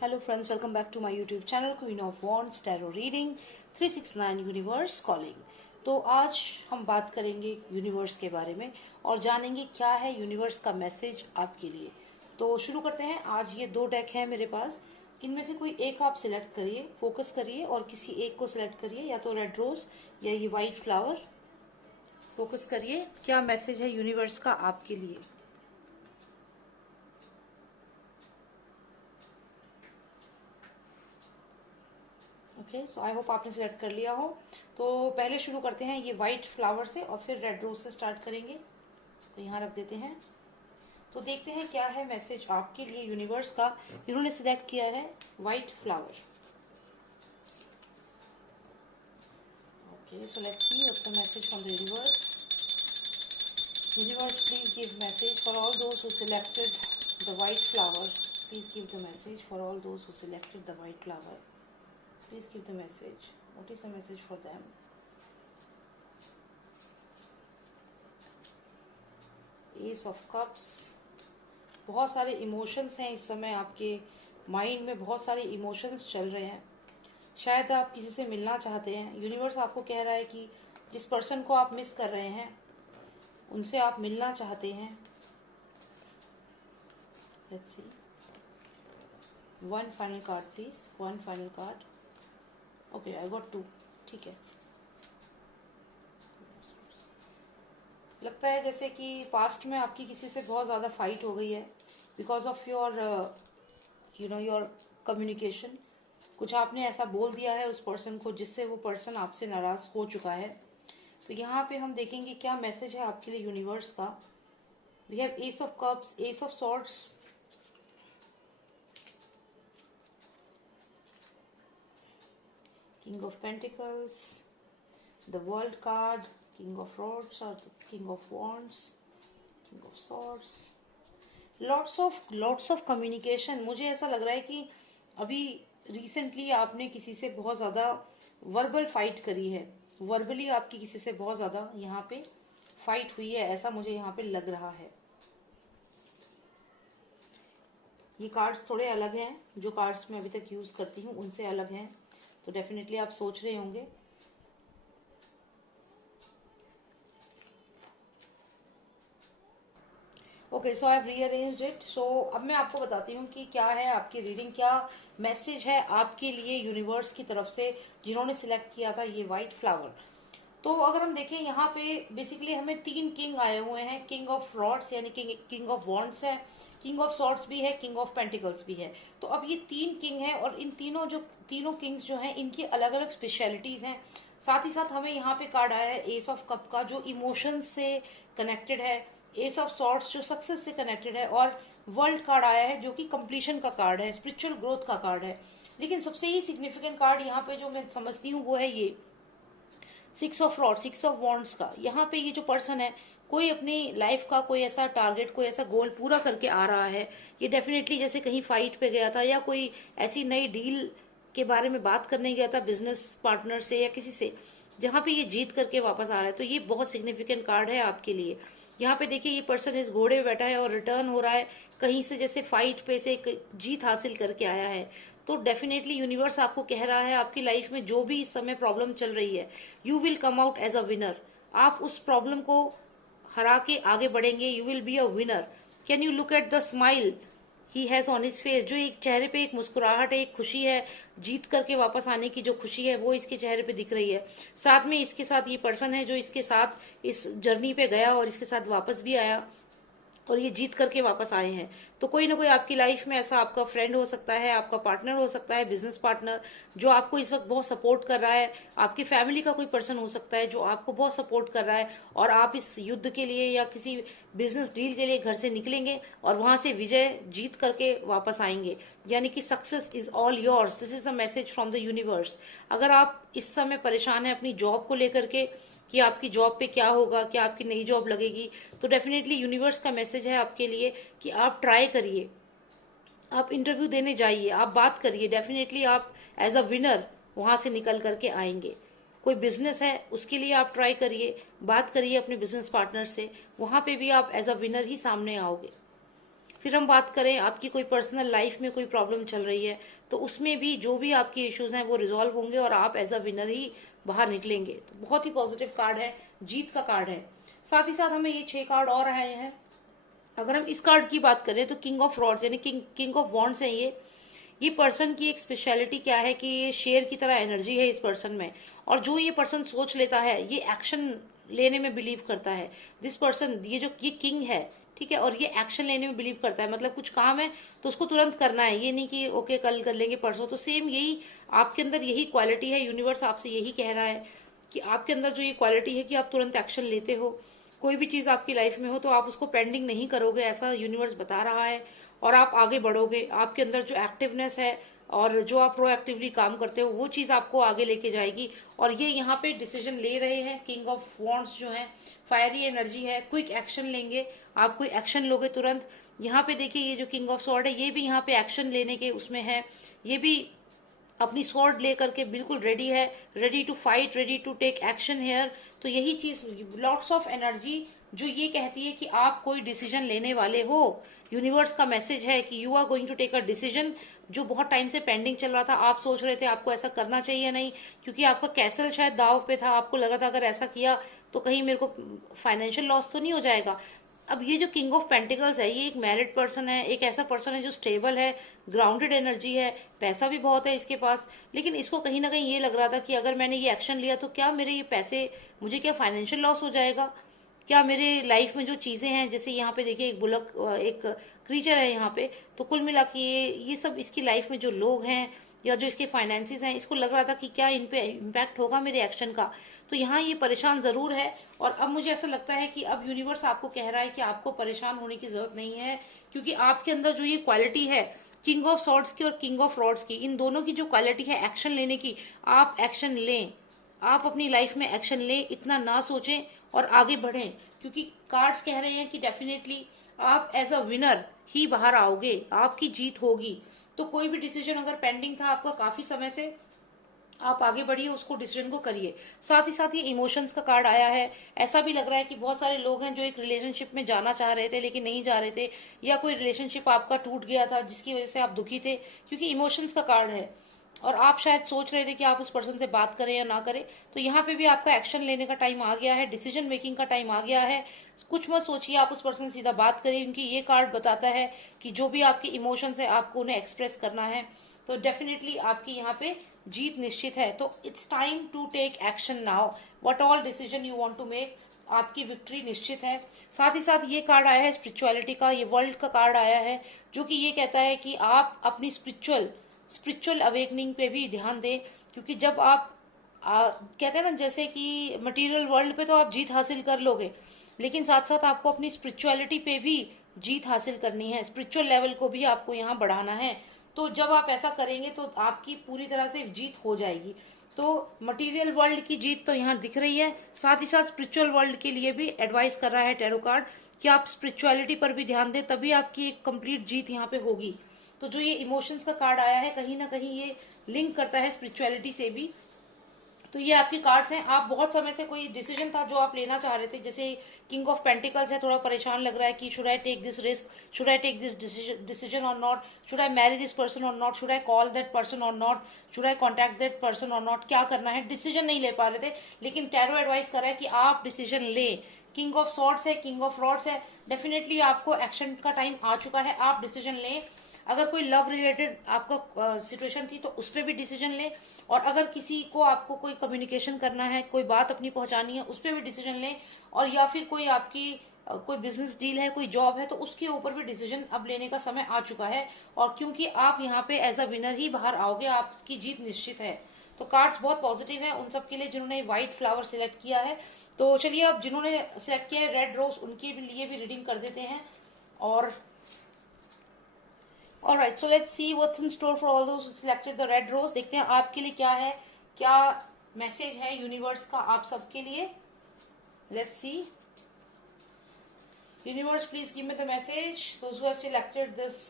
Hello friends, welcome back to my YouTube channel Queen of Wands Tarot Reading 369 universe calling. तो आज हम बात करेंगे यूनिवर्स के बारे में और जानेंगे क्या है यूनिवर्स का मैसेज आपके लिए। तो शुरू करते हैं। आज ये दो डेक हैं मेरे पास, इनमें से कोई एक आप सिलेक्ट करिए, फोकस करिए और किसी एक को सिलेक्ट करिए, या तो रेड रोज या ये व्हाइट फ्लावर। फोकस करिए, क्या मैसेज है यूनिवर्स का आपके लिए। ओके, सो आई होप आपने सिलेक्ट कर लिया हो। तो पहले शुरू करते हैं ये व्हाइट फ्लावर से और फिर रेड रोज से स्टार्ट करेंगे। तो यहाँ रख देते हैं। तो देखते हैं क्या है मैसेज आपके लिए यूनिवर्स का। इन्होंने सिलेक्ट किया है white flower. Okay, so let's see what's the message from the universe. Universe, please give message for all those who selected the white flower. Please give the message for all those who selected the white flower. Please give the message. What is the message for them? Ace of Cups. बहुत सारे emotions हैं इस समय आपके mind में, बहुत सारे emotions चल रहे हैं। शायद आप किसी से मिलना चाहते हैं। यूनिवर्स आपको कह रहा है कि जिस पर्सन को आप मिस कर रहे हैं उनसे आप मिलना चाहते हैं। Let's see. One final card please. One final card. Okay, I got 2। ठीक है। लगता है जैसे कि पास्ट में आपकी किसी से बहुत ज़्यादा फाइट हो गई है because of your your communication. कुछ आपने ऐसा बोल दिया है उस पर्सन को जिससे वो पर्सन आपसे नाराज हो चुका है। तो यहाँ पे हम देखेंगे क्या मैसेज है आपके लिए यूनिवर्स का। We have ace of cups, ace of swords, King of Pentacles, the World card, King of Rods or the King of Wands, King of Swords, lots of communication। मुझे ऐसा लग रहा है कि अभी रिसेंटली आपने किसी से बहुत ज़्यादा वर्बल फाइट करी है। वर्बली आपकी किसी से बहुत ज़्यादा यहाँ पे फाइट हुई है, ऐसा मुझे यहाँ पे लग रहा है। ये कार्ड्स थोड़े अलग हैं, जो कार्ड्स मैं अभी तक यूज़ करती हूँ उनसे अलग हैं। तो डेफिनेटली आप सोच रहे होंगे। Okay, so I have rearranged it. So अब मैं आपको बताती हूँ कि क्या है आपकी रीडिंग, क्या मैसेज है आपके लिए यूनिवर्स की तरफ से जिन्होंने सिलेक्ट किया था ये व्हाइट फ्लावर। तो अगर हम देखें यहाँ पे बेसिकली हमें 3 किंग आए हुए हैं। किंग ऑफ रॉड्स यानी किंग ऑफ वॉन्ड्स है, किंग ऑफ सॉर्ड्स भी है, किंग ऑफ पेंटिकल्स भी है। तो अब ये 3 किंग हैं और इन तीनों किंग्स जो हैं इनकी अलग अलग स्पेशलिटीज हैं। साथ ही साथ हमें यहाँ पे कार्ड आया है एस ऑफ कप का, जो इमोशंस से कनेक्टेड है। एस ऑफ सॉर्ड्स जो सक्सेस से कनेक्टेड है, और वर्ल्ड कार्ड आया है जो कि कंप्लीशन का कार्ड है, स्पिरिचुअल ग्रोथ का कार्ड है। लेकिन सबसे ही सिग्निफिकेंट कार्ड यहाँ पे जो मैं समझती हूँ वो है ये 6 ऑफ रॉड, 6 ऑफ वॉन्ड्स का। यहाँ पे ये जो पर्सन है कोई अपनी लाइफ का कोई ऐसा टारगेट, कोई ऐसा गोल पूरा करके आ रहा है। ये डेफिनेटली जैसे कहीं फाइट पे गया था या कोई ऐसी नई डील के बारे में बात करने गया था बिजनेस पार्टनर से या किसी से, जहाँ पे ये जीत करके वापस आ रहा है। तो ये बहुत सिग्निफिकेंट कार्ड है आपके लिए। यहाँ पे देखिए ये पर्सन इस घोड़े पे बैठा है और रिटर्न हो रहा है कहीं से, जैसे फाइट पे से एक जीत हासिल करके आया है। तो डेफिनेटली यूनिवर्स आपको कह रहा है आपकी लाइफ में जो भी इस समय प्रॉब्लम चल रही है, you will come out as a winner. आप उस प्रॉब्लम को हरा के आगे बढ़ेंगे। You will be a winner. Can you look at the smile he has on his face. जो एक चेहरे पे एक मुस्कुराहट है, एक खुशी है, जीत करके वापस आने की जो खुशी है वो इसके चेहरे पे दिख रही है। साथ में इसके साथ ये पर्सन है जो इसके साथ इस जर्नी पे गया और इसके साथ वापस भी आया और ये जीत करके वापस आए हैं। तो कोई ना कोई आपकी लाइफ में ऐसा आपका फ्रेंड हो सकता है, आपका पार्टनर हो सकता है, बिजनेस पार्टनर, जो आपको इस वक्त बहुत सपोर्ट कर रहा है। आपकी फैमिली का कोई पर्सन हो सकता है जो आपको बहुत सपोर्ट कर रहा है, और आप इस युद्ध के लिए या किसी बिजनेस डील के लिए घर से निकलेंगे और वहां से विजय जीत करके वापस आएंगे। यानी कि success is all yours. This is a message from the universe. अगर आप इस समय परेशान हैं अपनी जॉब को लेकर के कि आपकी जॉब पे क्या होगा, क्या आपकी नई जॉब लगेगी, तो डेफिनेटली यूनिवर्स का मैसेज है आपके लिए कि आप ट्राई करिए, आप इंटरव्यू देने जाइए, आप बात करिए। डेफिनेटली आप एज अ विनर वहां से निकल करके आएंगे। कोई बिजनेस है उसके लिए आप ट्राई करिए, बात करिए अपने बिजनेस पार्टनर से, वहां पे भी आप एज अ विनर ही सामने आओगे। फिर हम बात करें आपकी कोई पर्सनल लाइफ में कोई प्रॉब्लम चल रही है, तो उसमें भी जो भी आपके इश्यूज हैं वो रिजॉल्व होंगे और आप एज अ विनर ही बाहर निकलेंगे। तो बहुत ही पॉजिटिव कार्ड है, जीत का कार्ड है। साथ ही साथ हमें ये 6 कार्ड और आए हैं। अगर हम इस कार्ड की बात करें तो किंग ऑफ रॉड्स यानी किंग ऑफ वॉन्ड्स है ये पर्सन की एक स्पेशलिटी क्या है कि ये शेर की तरह एनर्जी है इस पर्सन में, और जो ये पर्सन सोच लेता है ये एक्शन लेने में बिलीव करता है। दिस पर्सन, ये किंग है, ठीक है, और ये एक्शन लेने में बिलीव करता है। मतलब कुछ काम है तो उसको तुरंत करना है, ये नहीं कि ओके कल कर लेंगे परसों। तो सेम यही आपके अंदर यही क्वालिटी है। यूनिवर्स आपसे यही कह रहा है कि आपके अंदर जो ये क्वालिटी है कि आप तुरंत एक्शन लेते हो। कोई भी चीज आपकी लाइफ में हो तो आप उसको पेंडिंग नहीं करोगे, ऐसा यूनिवर्स बता रहा है, और आप आगे बढ़ोगे। आपके अंदर जो एक्टिवनेस है और जो आप प्रोएक्टिवली काम करते हो वो चीज आपको आगे लेके जाएगी। और ये यहाँ पे डिसीजन ले रहे हैं, किंग ऑफ वॉन्ड्स जो है फायरी एनर्जी है, क्विक एक्शन लेंगे, आप कोई एक्शन लोगे तुरंत। यहाँ पे देखिए ये जो किंग ऑफ स्वॉर्ड है ये भी यहाँ पे एक्शन लेने के उसमें है, ये भी अपनी स्वॉर्ड लेकर के बिल्कुल रेडी है, ready to fight, ready to take action here. तो यही चीज, लॉट्स ऑफ एनर्जी जो ये कहती है कि आप कोई डिसीजन लेने वाले हो। यूनिवर्स का मैसेज है कि you are going to take a decision जो बहुत टाइम से पेंडिंग चल रहा था। आप सोच रहे थे आपको ऐसा करना चाहिए या नहीं, क्योंकि आपका कैसल शायद दाव पे था। आपको लगा था अगर ऐसा किया तो कहीं मेरे को फाइनेंशियल लॉस तो नहीं हो जाएगा। अब ये जो किंग ऑफ पेंटिकल्स है ये एक मैरिड पर्सन है, एक ऐसा पर्सन है जो स्टेबल है, ग्राउंडेड एनर्जी है, पैसा भी बहुत है इसके पास। लेकिन इसको कहीं ना कहीं ये लग रहा था कि अगर मैंने ये एक्शन लिया तो क्या मेरे ये पैसे, मुझे क्या फाइनेंशियल लॉस हो जाएगा, क्या मेरे लाइफ में जो चीजें हैं, जैसे यहाँ पे देखिए एक बुलक, एक क्रीचर है यहाँ पे। तो कुल मिला के ये सब इसकी लाइफ में जो लोग हैं या जो इसके फाइनेंसिस हैं, इसको लग रहा था कि क्या इन पे इम्पैक्ट होगा मेरे एक्शन का। तो यहाँ ये परेशान जरूर है। और अब मुझे ऐसा लगता है कि अब यूनिवर्स आपको कह रहा है कि आपको परेशान होने की जरूरत नहीं है, क्योंकि आपके अंदर जो ये क्वालिटी है किंग ऑफ सॉर्ड्स की और किंग ऑफ रॉड्स की, इन दोनों की जो क्वालिटी है एक्शन लेने की, आप एक्शन लें, आप अपनी लाइफ में एक्शन लें, इतना ना सोचें और आगे बढ़ें। क्योंकि कार्ड्स कह रहे हैं कि डेफिनेटली आप एज अ विनर ही बाहर आओगे, आपकी जीत होगी। तो कोई भी डिसीजन अगर पेंडिंग था आपका काफी समय से, आप आगे बढ़िए, उसको डिसीजन को करिए। साथ ही साथ ये इमोशंस का कार्ड आया है। ऐसा भी लग रहा है कि बहुत सारे लोग हैं जो एक रिलेशनशिप में जाना चाह रहे थे लेकिन नहीं जा रहे थे, या कोई रिलेशनशिप आपका टूट गया था जिसकी वजह से आप दुखी थे, क्योंकि इमोशंस का कार्ड है। और आप शायद सोच रहे थे कि आप उस पर्सन से बात करें या ना करें। तो यहाँ पे भी आपका एक्शन लेने का टाइम आ गया है, डिसीजन मेकिंग का टाइम आ गया है। कुछ मत सोचिए, आप उस पर्सन से सीधा बात करिए, क्योंकि ये कार्ड बताता है कि जो भी आपके इमोशंस है आपको उन्हें एक्सप्रेस करना है। तो डेफिनेटली आपकी यहाँ पे जीत निश्चित है। तो it's time to take action now, what all decision you want to make, आपकी विक्ट्री निश्चित है। साथ ही साथ ये कार्ड आया है स्पिरिचुअलिटी का, ये वर्ल्ड का कार्ड आया है, जो कि ये कहता है कि आप अपनी स्पिरिचुअल अवेकनिंग पे भी ध्यान दें। क्योंकि जब आप कहते हैं ना, जैसे कि मटेरियल वर्ल्ड पे तो आप जीत हासिल कर लोगे, लेकिन साथ साथ आपको अपनी स्पिरिचुअलिटी पे भी जीत हासिल करनी है, स्पिरिचुअल लेवल को भी आपको यहाँ बढ़ाना है। तो जब आप ऐसा करेंगे तो आपकी पूरी तरह से जीत हो जाएगी। तो मटेरियल वर्ल्ड की जीत तो यहाँ दिख रही है, साथ ही साथ स्पिरिचुअल वर्ल्ड के लिए भी एडवाइस कर रहा है टैरो कार्ड कि आप स्पिरिचुअलिटी पर भी ध्यान दें, तभी आपकी एक कंप्लीट जीत यहाँ पे होगी। तो जो ये इमोशंस का कार्ड आया है कहीं ना कहीं ये लिंक करता है स्पिरिचुअलिटी से भी। तो ये आपके कार्ड्स हैं। आप बहुत समय से कोई डिसीजन था जो आप लेना चाह रहे थे, जैसे किंग ऑफ पेंटिकल्स है, थोड़ा परेशान लग रहा है कि should I take this risk, should I take this decision और not, should I marry this person और not, should I call that person और not, should I contact that person और नॉट, क्या करना है, डिसीजन नहीं ले पा रहे थे। लेकिन टैरो एडवाइस कर रहा है कि आप डिसीजन ले। किंग ऑफ सॉर्ड्स है, किंग ऑफ रॉड्स है, डेफिनेटली आपको एक्शन का टाइम आ चुका है, आप डिसीजन लें। अगर कोई लव रिलेटेड आपका सिचुएशन थी तो उस पर भी डिसीजन लें, और अगर किसी को आपको कोई कम्युनिकेशन करना है, कोई बात अपनी पहुंचानी है, उस पर भी डिसीजन लें। और या फिर कोई आपकी कोई बिजनेस डील है, कोई जॉब है, तो उसके ऊपर भी डिसीजन अब लेने का समय आ चुका है। और क्योंकि आप यहाँ पे एज अ विनर ही बाहर आओगे, आपकी जीत निश्चित है। तो कार्ड्स बहुत पॉजिटिव है उन सबके लिए जिन्होंने व्हाइट फ्लावर सिलेक्ट किया है। तो चलिए अब जिन्होंने सिलेक्ट किया है रेड रोज, उनके लिए भी रीडिंग कर देते हैं। और Alright, so let's see what's in store for all those who selected the red rose. देखते हैं आपके लिए क्या है, क्या मैसेज है यूनिवर्स का आप सबके लिए। Let's see. Universe, please give me the message. Those who have selected this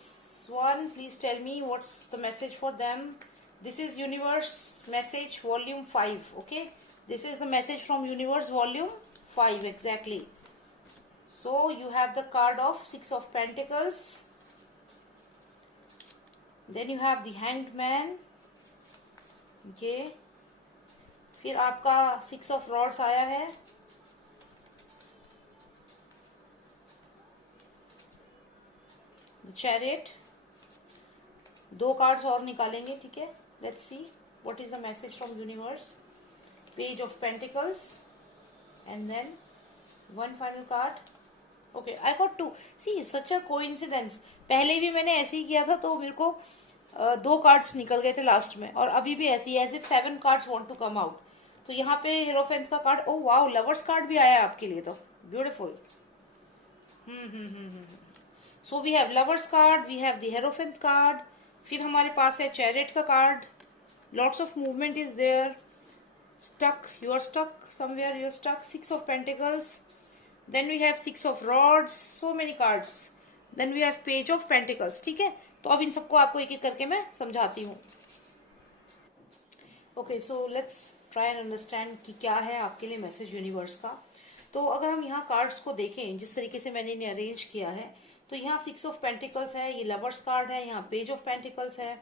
one, please tell me what's the message for them. This is Universe Message Volume 5, okay? This is the message from Universe Volume 5, exactly. So, you have the card of Six of Pentacles, then you have the hanged man, ये फिर आपका 6 of rods आया है, chariot. दो cards और निकालेंगे, ठीक है। Let's see what is the message from universe. Page of pentacles and then one final card. Okay, I got two. See such a coincidence, पहले भी मैंने ऐसे ही किया था तो मेरे को दो कार्ड्स निकल गए थे लास्ट में, और अभी भी ऐसे ही, as if 7 cards want to come out. तो यहाँ पे हीरोफेंट का card, oh wow, lovers card भी आया है आपके लिए, तो beautiful. So we have lovers card, we have the hierophant card, फिर हमारे पास है चैरियट का card. Lots of movement is there. Stuck, you are stuck somewhere, you are stuck. 6 of pentacles, then we have 6 of rods, so many cards, then we have page of pentacles, ठीक है। तो अब इन सबको आपको एक एक करके मैं समझाती हूँ। Okay, so let's try and understand कि क्या है आपके लिए मैसेज यूनिवर्स का। तो अगर हम यहाँ कार्ड्स को देखें जिस तरीके से मैंने इन्हें अरेंज किया है, तो यहाँ 6 ऑफ पेंटिकल्स है, ये लवर्स कार्ड है, यहाँ पेज ऑफ पेंटिकल्स है,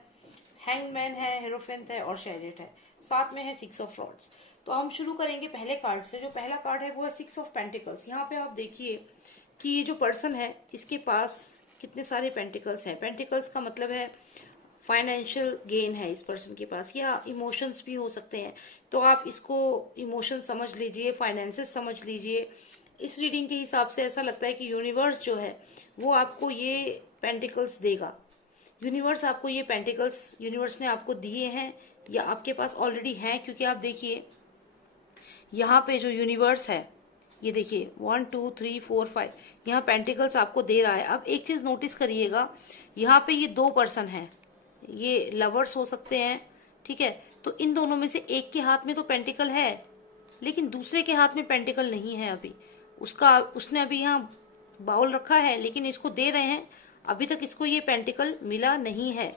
हैंगमैन है, हीरोफेंट है और चैरियट है, साथ में है 6 ऑफ रॉड्स। तो हम शुरू करेंगे पहले कार्ड से। जो पहला कार्ड है वो है 6 ऑफ पेंटिकल्स। यहाँ पे आप देखिए कि ये जो पर्सन है इसके पास कितने सारे पेंटिकल्स हैं। पेंटिकल्स का मतलब है फाइनेंशियल गेन है इस पर्सन के पास, या इमोशंस भी हो सकते हैं। तो आप इसको इमोशन समझ लीजिए, फाइनेंसेस समझ लीजिए। इस रीडिंग के हिसाब से ऐसा लगता है कि यूनिवर्स जो है वो आपको ये पेंटिकल्स देगा। यूनिवर्स आपको ये पेंटिकल्स, यूनिवर्स ने आपको दिए हैं या आपके पास ऑलरेडी हैं, क्योंकि आप देखिए यहाँ पे जो यूनिवर्स है, ये देखिए 1 2 3 4 5, यहाँ पेंटिकल्स आपको दे रहा है। अब एक चीज नोटिस करिएगा, यहाँ पे ये दो पर्सन हैं, ये लवर्स हो सकते हैं, ठीक है। तो इन दोनों में से एक के हाथ में तो पेंटिकल है, लेकिन दूसरे के हाथ में पेंटिकल नहीं है अभी। उसने अभी यहाँ बाउल रखा है, लेकिन इसको दे रहे हैं, अभी तक इसको ये पेंटिकल मिला नहीं है,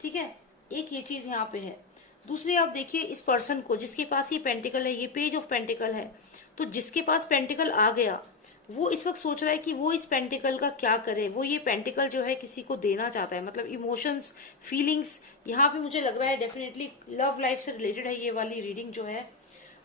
ठीक है। एक ये चीज यहाँ पे है। दूसरी आप देखिए इस पर्सन को जिसके पास ये पेंटिकल है, ये पेज ऑफ पेंटिकल है, तो जिसके पास पेंटिकल आ गया वो इस वक्त सोच रहा है कि वो इस पेंटिकल का क्या करे। वो ये पेंटिकल जो है किसी को देना चाहता है, मतलब इमोशंस, फीलिंग्स। यहाँ पे मुझे लग रहा है डेफिनेटली लव लाइफ से रिलेटेड है ये वाली रीडिंग जो है।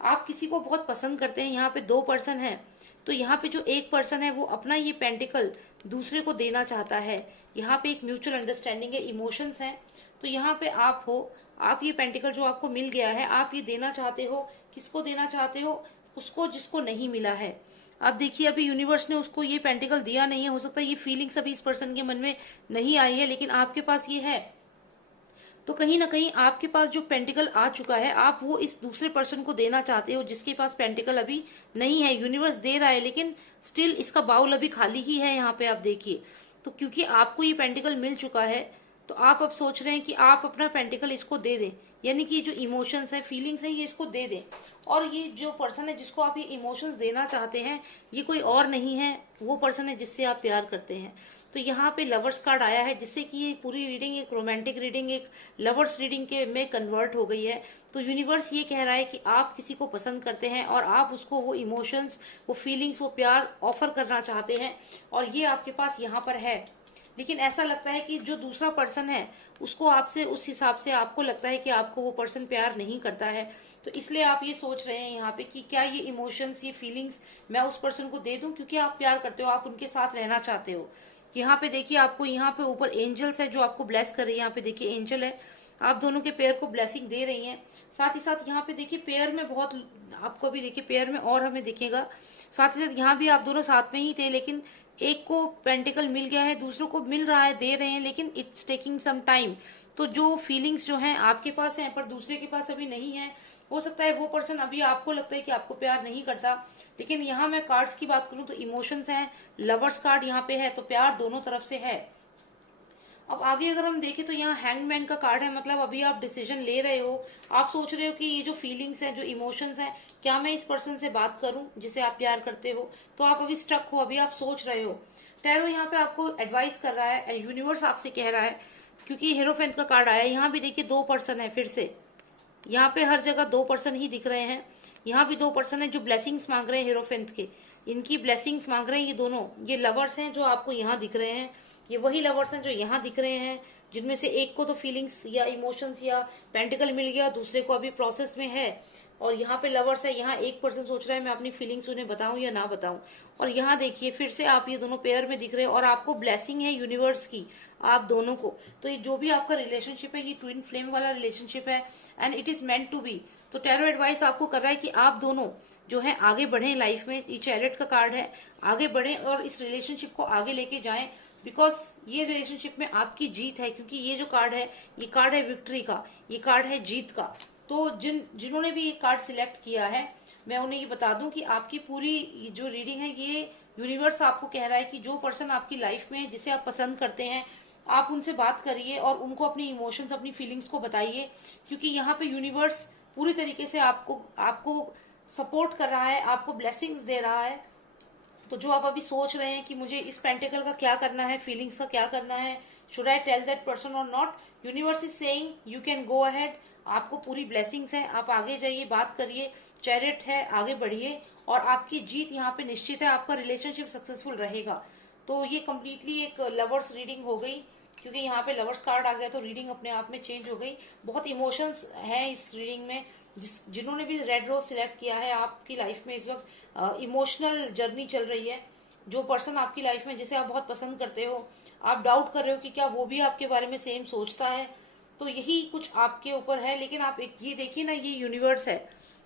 आप किसी को बहुत पसंद करते हैं, यहाँ पे दो पर्सन है, तो यहाँ पे जो एक पर्सन है वो अपना ये पेंटिकल दूसरे को देना चाहता है। यहाँ पे एक म्यूचुअल अंडरस्टैंडिंग है, इमोशंस हैं। तो यहाँ पे आप हो, आप ये पेंटिकल जो आपको मिल गया है, आप ये देना चाहते हो। किसको देना चाहते हो? उसको जिसको नहीं मिला है। आप देखिए अभी यूनिवर्स ने उसको ये पेंटिकल दिया नहीं है, हो सकता है ये फीलिंग्स अभी इस पर्सन के मन में नहीं आई है, लेकिन आपके पास ये है। तो कहीं ना कहीं आपके पास जो पेंटिकल आ चुका है, आप वो इस दूसरे पर्सन को देना चाहते हो जिसके पास पेंटिकल अभी नहीं है। यूनिवर्स दे रहा है, लेकिन स्टिल इसका बाउल अभी खाली ही है। यहाँ पे आप देखिए, तो क्योंकि आपको ये पेंटिकल मिल चुका है, तो आप अब सोच रहे हैं कि आप अपना पेंटिकल इसको दे दें, यानी कि जो इमोशंस है, फीलिंग्स है, ये इसको दे दें। और ये जो पर्सन है जिसको आप ये इमोशंस देना चाहते हैं, ये कोई और नहीं है, वो पर्सन है जिससे आप प्यार करते हैं। तो यहाँ पे लवर्स कार्ड आया है, जिससे कि ये पूरी रीडिंग एक रोमांटिक रीडिंग, एक लवर्स रीडिंग के में कन्वर्ट हो गई है। तो यूनिवर्स ये कह रहा है कि आप किसी को पसंद करते हैं और आप उसको वो इमोशंस, वो फीलिंग्स, वो प्यार ऑफर करना चाहते हैं, और ये आपके पास यहाँ पर है। लेकिन ऐसा लगता है कि जो दूसरा पर्सन है उसको आपसे उस हिसाब से आपको लगता है कि आपको वो पर्सन प्यार नहीं करता है। तो इसलिए आप ये सोच रहे हैं यहाँ पे कि क्या ये इमोशंस, ये फीलिंग्स मैं उस पर्सन को दे दूं, क्योंकि आप प्यार करते हो, आप उनके साथ रहना चाहते हो। यहाँ पे देखिए आपको यहाँ पे ऊपर एंजल्स है जो आपको ब्लेस कर रही है। यहाँ पे देखिए एंजल है, आप दोनों के पेयर को ब्लेसिंग दे रही हैं। साथ ही साथ यहाँ पे देखिए पेयर में बहुत, आपको भी देखिए पेयर में और हमें दिखेगा। साथ ही साथ यहाँ भी आप दोनों साथ में ही थे, लेकिन एक को पेंटिकल मिल गया है, दूसरों को मिल रहा है, दे रहे हैं, लेकिन इट्स टेकिंग सम टाइम। तो जो फीलिंग्स जो हैं आपके पास हैं पर दूसरे के पास अभी नहीं है। हो सकता है वो पर्सन अभी आपको लगता है कि आपको प्यार नहीं करता, लेकिन यहाँ मैं कार्ड्स की बात करूं तो इमोशंस हैं, लवर्स कार्ड यहाँ पे है, तो प्यार दोनों तरफ से है। अब आगे अगर हम देखें तो यहाँ हैंगमैन का कार्ड है, मतलब अभी आप डिसीजन ले रहे हो। आप सोच रहे हो कि ये जो फीलिंग्स हैं, जो इमोशंस हैं, क्या मैं इस पर्सन से बात करूं जिसे आप प्यार करते हो। तो आप अभी स्ट्रक हो, अभी आप सोच रहे हो। टैरो यहाँ पे आपको एडवाइस कर रहा है, यूनिवर्स आपसे कह रहा है, क्योंकि हीरोफेंट का कार्ड आया है। यहाँ भी देखिए दो पर्सन है, फिर से यहाँ पे हर जगह दो पर्सन ही दिख रहे हैं। यहाँ भी दो पर्सन है जो ब्लेसिंग्स मांग रहे हैं हीरोफेंट के, इनकी ब्लेसिंग्स मांग रहे हैं ये दोनों। ये लवर्स हैं जो आपको यहाँ दिख रहे हैं, ये वही लवर्स हैं जो यहाँ दिख रहे हैं। जिनमें से एक को तो फीलिंग्स या इमोशंस या पेंटिकल मिल गया, दूसरे को अभी प्रोसेस में है। और यहाँ पे लवर्स है, यहाँ एक पर्सन सोच रहा है मैं अपनी फीलिंग्स उन्हें बताऊं या ना बताऊं। और यहाँ देखिए फिर से आप ये दोनों पेयर में दिख रहे हैं और आपको ब्लेसिंग है यूनिवर्स की आप दोनों को। तो ये जो भी आपका रिलेशनशिप है ये ट्विन फ्लेम वाला रिलेशनशिप है and it is meant to be. तो टैरो एडवाइस आपको कर रहा है कि आप दोनों जो है आगे बढ़े लाइफ में। ये चैरियट का कार्ड है, आगे बढ़े और इस रिलेशनशिप को आगे लेके जाएं, बिकॉज ये रिलेशनशिप में आपकी जीत है। क्योंकि ये जो कार्ड है ये कार्ड है विक्ट्री का, ये कार्ड है जीत का। तो जिन्होंने भी ये कार्ड सिलेक्ट किया है मैं उन्हें ये बता दूं कि आपकी पूरी जो रीडिंग है ये यूनिवर्स आपको कह रहा है कि जो पर्सन आपकी लाइफ में है जिसे आप पसंद करते हैं आप उनसे बात करिए और उनको अपनी इमोशंस अपनी फीलिंग्स को बताइए। क्योंकि यहाँ पे यूनिवर्स पूरी तरीके से आपको आपको सपोर्ट कर रहा है, आपको ब्लेसिंग्स दे रहा है। तो जो आप अभी सोच रहे हैं कि मुझे इस पेंटिकल का क्या करना है, फीलिंग्स का क्या करना है, should I tell that person और not, universe is saying you can go ahead. आपको पूरी ब्लेसिंग्स है, आप आगे जाइए, बात करिए, चैरियट है, आगे बढ़िए और आपकी जीत यहाँ पे निश्चित है, आपका रिलेशनशिप सक्सेसफुल रहेगा। तो ये कम्प्लीटली एक लवर्स रीडिंग हो गई, क्योंकि यहाँ पे लवर्स कार्ड आ गया तो रीडिंग अपने आप में चेंज हो गई। बहुत इमोशंस हैं इस रीडिंग में। जिन्होंने भी रेड रोज सिलेक्ट किया है आपकी लाइफ में इस वक्त इमोशनल जर्नी चल रही है। जो पर्सन आपकी लाइफ में जिसे आप बहुत पसंद करते हो, आप डाउट कर रहे हो कि क्या वो भी आपके बारे में सेम सोचता है, तो यही कुछ आपके ऊपर है। लेकिन आप एक ये देखिए ना, ये यूनिवर्स है,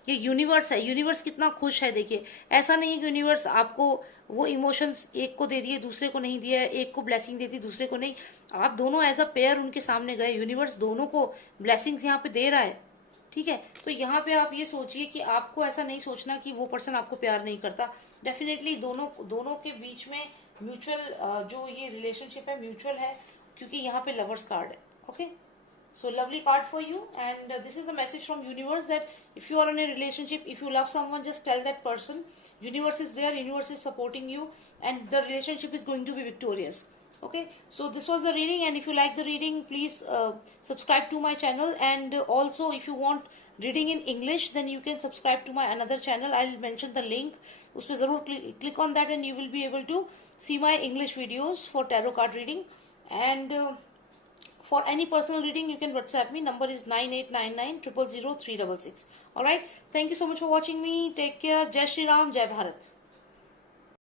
ये यूनिवर्स है, यूनिवर्स कितना खुश है। देखिए ऐसा नहीं है कि यूनिवर्स आपको वो इमोशंस एक को दे दिए दूसरे को नहीं दिया, एक को ब्लेसिंग दे दी दूसरे को नहीं। आप दोनों एज अ पेयर उनके सामने गए, यूनिवर्स दोनों को ब्लेसिंग्स यहाँ पे दे रहा है। ठीक है, तो यहाँ पे आप ये सोचिए कि आपको ऐसा नहीं सोचना कि वो पर्सन आपको प्यार नहीं करता। डेफिनेटली दोनों दोनों के बीच में म्यूचुअल जो ये रिलेशनशिप है म्यूचुअल है, क्योंकि यहाँ पे लवर्स कार्ड है। Okay, so lovely card for you, and this is a message from universe that if you are in a relationship, if you love someone, just tell that person. Universe is there, universe is supporting you, and the relationship is going to be victorious. Okay, so this was the reading, and if you like the reading, please subscribe to my channel. And also if you want reading in English, then you can subscribe to my another channel. I'll mention the link. उसपे जरूर click on that and you will be able to see my English videos for tarot card reading. And for any personal reading, you can WhatsApp me. Number is 9899 000 366. Alright. Thank you so much for watching me. Take care. Jai Shri Ram. Jai Bharat.